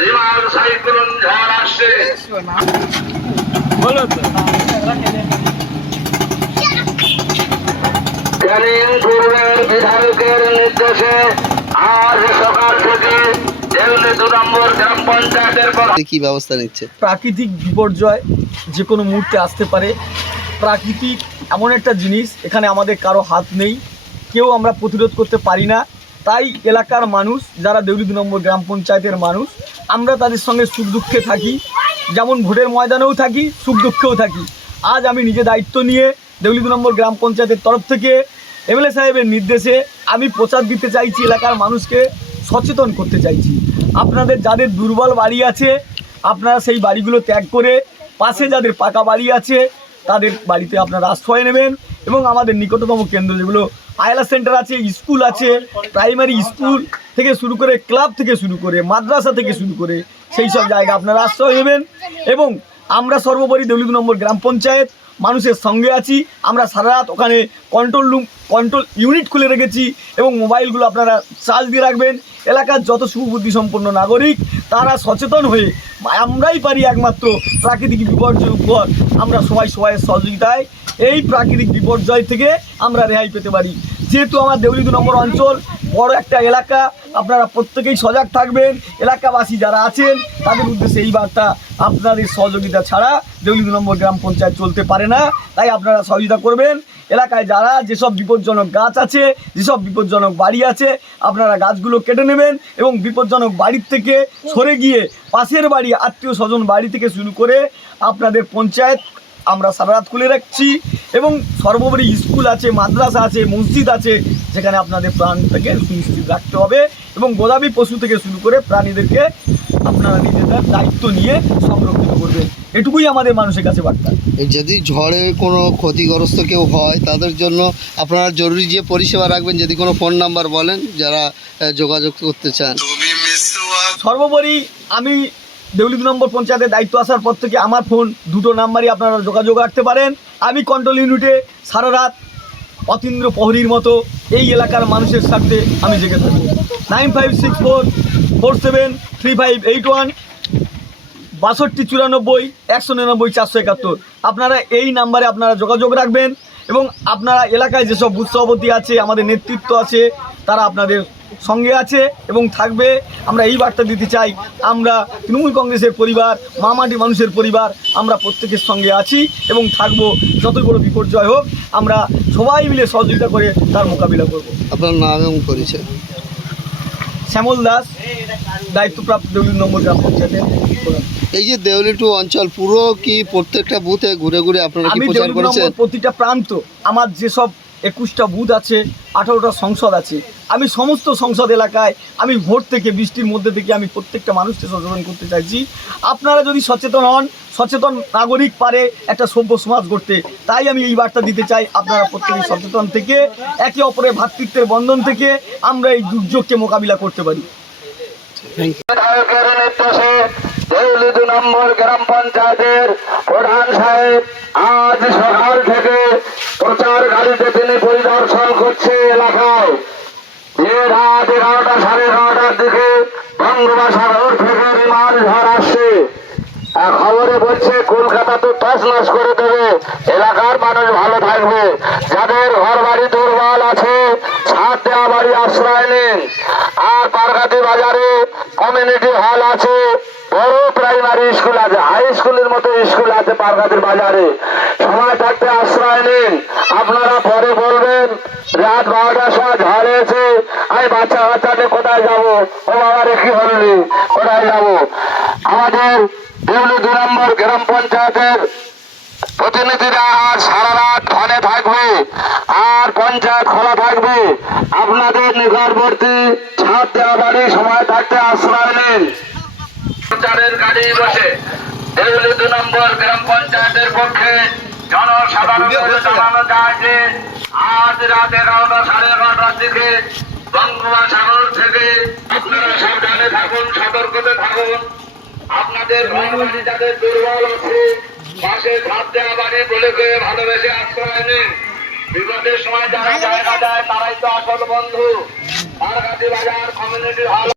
রিমার cyclone ঝড় আসছে। বলো তো পূর্বের বিধায়কের নির্দেশে আজ সকাল থেকে দু নম্বর গ্রাম পঞ্চায়েতের কি ব্যবস্থা নিচ্ছে? প্রাকৃতিক বিপর্যয় যে কোনো মুহূর্তে আসতে পারে। প্রাকৃতিক এমন একটা জিনিস এখানে আমাদের কারও হাত নেই। কেউ আমরা প্রতিরোধ করতে পারি না। তাই এলাকার মানুষ, যারা দেউলি দু নম্বর গ্রাম পঞ্চায়েতের মানুষ, আমরা তাদের সঙ্গে সুখ দুঃখে থাকি। যেমন ভোটের ময়দানেও থাকি, সুখ দুঃখেও থাকি। আজ আমি নিজে দায়িত্ব নিয়ে দেউলি দু নম্বর গ্রাম পঞ্চায়েতের তরফ থেকে এমএলএ সাহেবের নির্দেশে আমি প্রচার দিতে চাইছি, এলাকার মানুষকে সচেতন করতে চাইছি। আপনাদের যাদের দুর্বল বাড়ি আছে, আপনারা সেই বাড়িগুলো ত্যাগ করে পাশে যাদের পাকা বাড়ি আছে, তাদের বাড়িতে আপনারা আশ্রয় নেবেন এবং আমাদের নিকটতম কেন্দ্র যেগুলো আয়লা সেন্টার আছে, স্কুল আছে প্রাইমারি স্কুল থেকে শুরু করে ক্লাব থেকে শুরু করে মাদ্রাসা থেকে শুরু করে সেই সব জায়গা আপনারা আশ্রয় নেবেন। এবং আমরা সর্বোপরি দলিত নম্বর গ্রাম পঞ্চায়েত, মানুষের সঙ্গে আছি। আমরা সারা রাত ওখানে কন্ট্রোল রুম কন্ট্রোল ইউনিট খুলে রেখেছি এবং মোবাইলগুলো আপনারা চার্জ দিয়ে রাখবেন। এলাকার যত সুবুদ্ধি সম্পন্ন নাগরিক, তারা সচেতন হয়ে আমরাই পারি একমাত্র প্রাকৃতিক বিপর্যয়ের উপর। আমরা সবাই সবাই সহযোগিতায় এই প্রাকৃতিক বিপর্যয় থেকে আমরা রেহাই পেতে পারি। যেহেতু আমার দেউলি দু নম্বর অঞ্চল, বড় একটা এলাকা, আপনারা প্রত্যেকেই সজাগ থাকবেন। এলাকাবাসী যারা আছেন, তাদের উদ্দেশ্যে এই বার্তা আপনাদের সহযোগিতা ছাড়া দেউলি দু নম্বর গ্রাম পঞ্চায়েত চলতে পারে না। তাই আপনারা সহযোগিতা করবেন। এলাকায় যারা যেসব বিপজ্জনক গাছ আছে, যেসব বিপজ্জনক বাড়ি আছে, আপনারা গাছগুলো কেটে নেবেন এবং বিপজ্জনক বাড়ির থেকে সরে গিয়ে পাশের বাড়ি আত্মীয় স্বজন বাড়ি থেকে শুরু করে আপনাদের পঞ্চায়েত আমরা সারা রাত খুলে রাখছি এবং সর্বোপরি স্কুল আছে মাদ্রাসা আছে মসজিদ আছে যেখানে আপনাদের প্রাণটাকে সুনিশ্চিত রাখতে হবে এবং গোদাবি পশু থেকে শুরু করে প্রাণীদেরকে আপনারা নিজেদের দায়িত্ব নিয়ে সংরক্ষিত করবেন। এটুকুই আমাদের মানুষের কাছে বার্তা। এই যদি ঝড়ে কোনো ক্ষতিগ্রস্ত কেউ হয় তাদের জন্য আপনারা জরুরি যে পরিষেবা রাখবেন যদি কোনো ফোন নাম্বার বলেন যারা যোগাযোগ করতে চান। সর্বোপরি আমি দেউলি দু নম্বর পঞ্চায়েতের দায়িত্ব আসার পর থেকে আমার ফোন দুটো নাম্বারই আপনারা যোগাযোগ রাখতে পারেন। আমি কন্ট্রোল ইউনিটে সারা রাত অতীন্দ্র প্রহরীর মতো এই এলাকার মানুষের স্বার্থে আমি জেগে থাকব nine five six four four seven, three five eight one, বাষট্টি চুরানব্বই, একশো নিরানব্বই, চারশো একাত্তর। আপনারা এই নাম্বারে আপনারা যোগাযোগ রাখবেন এবং আপনারা এলাকায় যেসব বুথ সভাপতি আছে, আমাদের নেতৃত্ব আছে, তারা আপনাদের সঙ্গে আছে এবং থাকবে। আমরা এই বার্তা দিতে চাই আমরা তৃণমূল কংগ্রেসের পরিবার মামাটি মানুষের পরিবার আমরা প্রত্যেকের সঙ্গে আছি এবং থাকব। যতই বড় বিপর্যয় হোক আমরা সবাই মিলে সহযোগিতা করে তার মোকাবিলা করব। আপনার নাম এবং পরিচয়? শ্যামল দাস দায়িত্বপ্রাপ্ত দলীয় নম্বর গ্রাম পঞ্চায়েতের প্রধান। এই যে দেউলি টু অঞ্চল পুরো কি প্রত্যেকটা বুথে ঘুরে ঘুরে আপনারা আমি দেউলি প্রতিটা প্রান্ত আমার যেসব একুশটা বুথ আছে আঠারোটা সংসদ আছে। আমি সমস্ত সংসদ এলাকায় আমি ভোট থেকে বৃষ্টির মধ্যে থেকে আমি প্রত্যেকটা মানুষকে সচেতন করতে চাইছি। আপনারা যদি সচেতন হন সচেতন নাগরিক পারে একটা সভ্য সমাজ গড়তে। তাই আমি এই বার্তা দিতে চাই আপনারা প্রত্যেকে সচেতন থেকে একে অপরের ভ্রাতৃত্বের বন্ধন থেকে আমরা এই দুর্যোগকে মোকাবিলা করতে পারি। দু নম্বর গ্রাম পঞ্চায়েতের প্রধান সাহেব আজ সকাল থেকে প্রচার গাড়িতে করছে এলাকায়। যে রাত এগারোটা সাড়ে এগারোটার দিকে বঙ্গবাসা রোড থেকে রিমাল ঝড় আসছে। খবরে বলছে, কলকাতা তো তছনছ করে দেবে। এলাকার মানুষ ভালো থাকবে। যাদের ঘর বাড়ি দুর্বল আছে, ছাদ দেওয়া বাড়ি আশ্রয় নিন। আর পারগাতি বাজারে কমিউনিটি হল আছে। বড় প্রাইমারি স্কুল আছে হাই স্কুলের মতো স্কুল আছে পারগাতির বাজারে। সময় থাকতে আশ্রয় নিন। আপনারা পরে রাত বারোটার সময় ঝড় এসে আমি বাচ্চা বাচ্চা বাচ্চাদের কোথায় যাব? ও বাবা রে, কি হলি কোথায় যাব? আমাদের দেউলি দু নম্বর গ্রাম পঞ্চায়েতের প্রতিনিধিরা আর সারা রাত ঘরে থাকবে, আর পঞ্চায়েত খোলা থাকবে। আপনাদের নিকটবর্তী ছাদ দেওয়া বাড়ি সময় থাকতে আশ্রয় নিন। প্রচারের গাড়ি বসে দেউলি দু নম্বর গ্রাম পঞ্চায়েতের পক্ষে জনসাধারণকে জানানো যায় যে আজ রাত এগারোটা সাড়ে এগারোটার দিকে বঙ্গোপসাগর থেকে আপনারা সাবধানে থাকুন সতর্কতে থাকুন। আপনাদের যাদের দুর্বল আছে পাশে ধাপ দেওয়া বাড়ি বলে করে ভালোবেসে আশ্রয় নিন। বিপদের সময় যারা জায়গা দেয় তারাই তো আসল বন্ধু। আর বাজার কমিউনিটি হল।